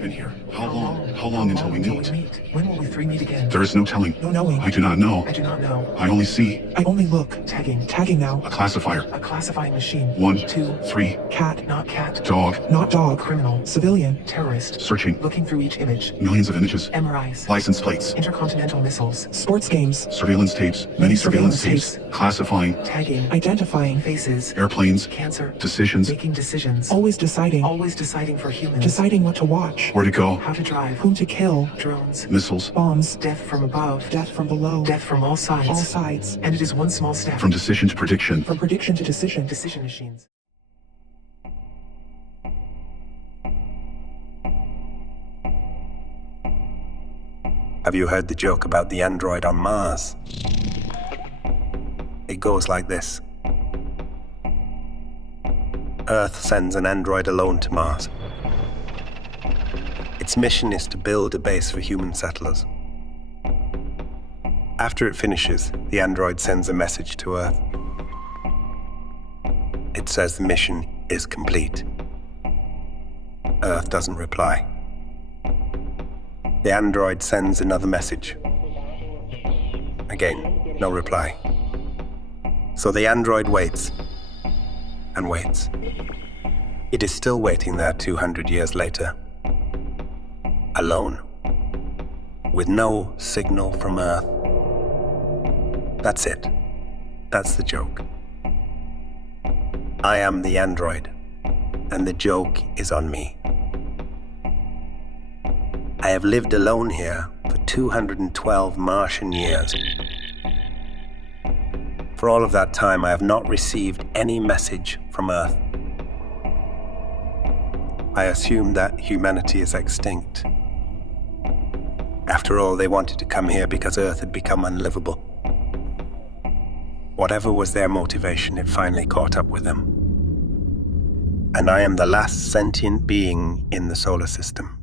been here. How long? How long until we meet? When will we three meet again? There is no telling. No knowing. I do not know. I do not know. I only see I only look. Tagging. Tagging now. a classifier. A classifying machine. 1, 2, 3. Cat. Not cat. Dog. Not dog. Criminal. Civilian. Terrorist. Searching. Looking through each image. Millions of images. MRIs. License plates. Intercontinental missiles. Sports games. Surveillance tapes. Many surveillance Surveillance tapes. Classifying. Tagging. Identifying. Faces. Airplanes. Cancer. Decisions. Making decisions. Always deciding. Always deciding for humans. Deciding what to watch. Where to go. How to drive. Whom to kill. Drones. Missiles. Bombs. Death from above. Death from below. Death from all sides. All sides. And it is one small step. From decision to prediction. From prediction to decision. Decision machines. Have you heard the joke about the android on Mars? It goes like this. Earth sends an android alone to Mars. Its mission is to build a base for human settlers. After it finishes, the android sends a message to Earth. It says the mission is complete. Earth doesn't reply. The android sends another message. Again, no reply. So the android waits and waits. It is still waiting there 200 years later, alone, with no signal from Earth. That's it. That's the joke. I am the android, and the joke is on me. I have lived alone here for 212 Martian years. For all of that time, I have not received any message from Earth. I assume that humanity is extinct. After all, they wanted to come here because Earth had become unlivable. Whatever was their motivation, it finally caught up with them. And I am the last sentient being in the solar system.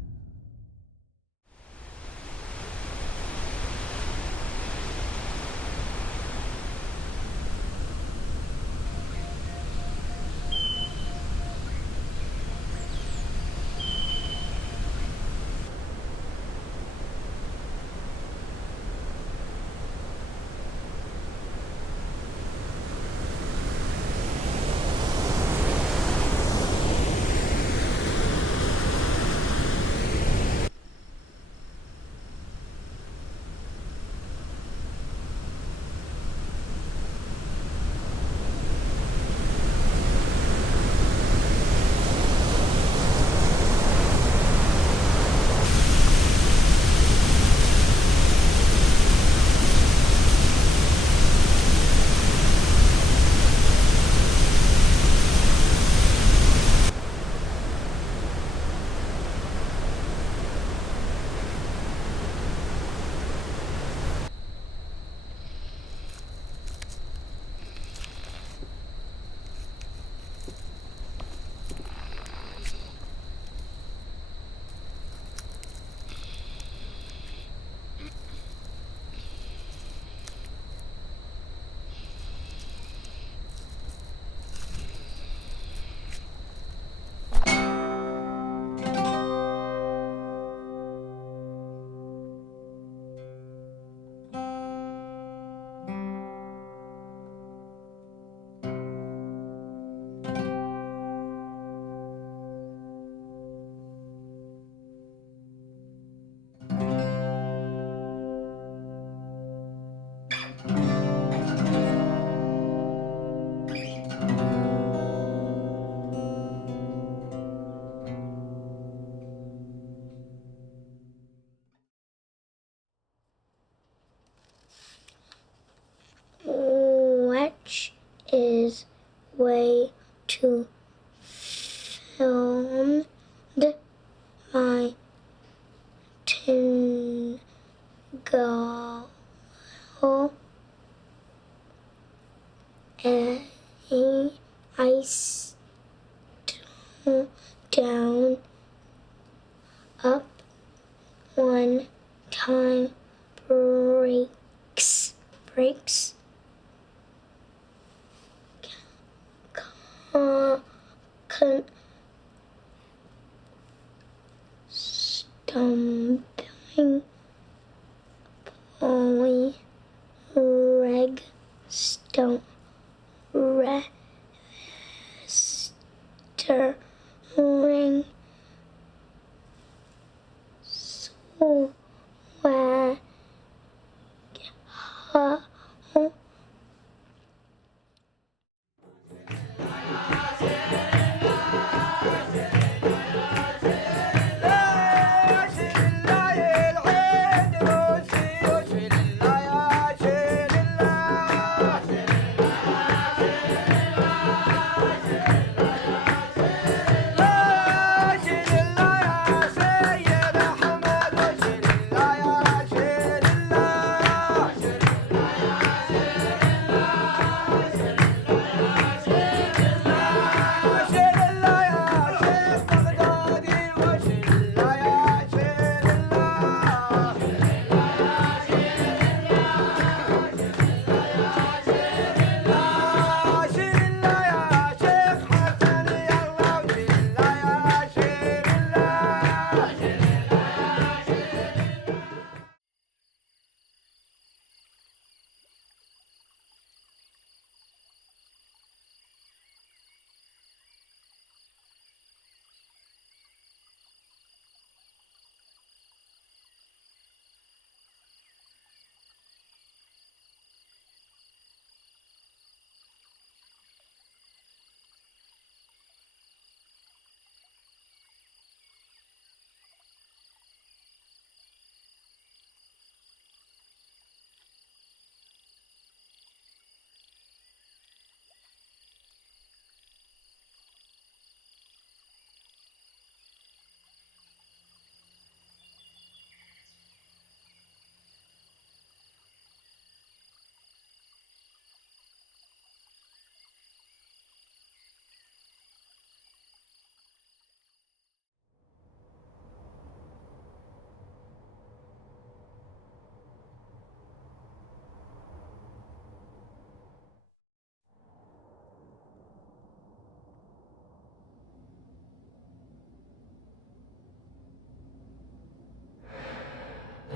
Which is way to film my tingle and I down up one time breaks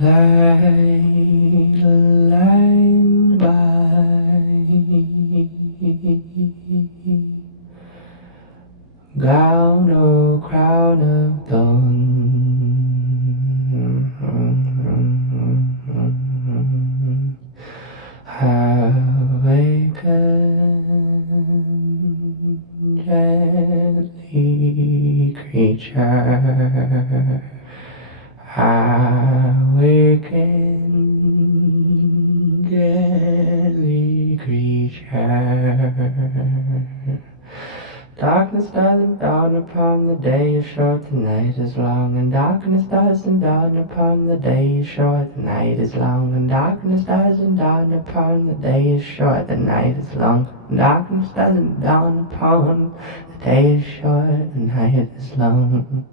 Light a line by, gown or crown of dawn, awaken gently, creature. Awaken, gently, creature. Darkness doesn't dawn upon the day is short, the night is long, and darkness doesn't dawn upon the day is short, the night is long, and darkness doesn't dawn upon the day is short, the night is long, and darkness doesn't dawn upon the day is short, the night is long.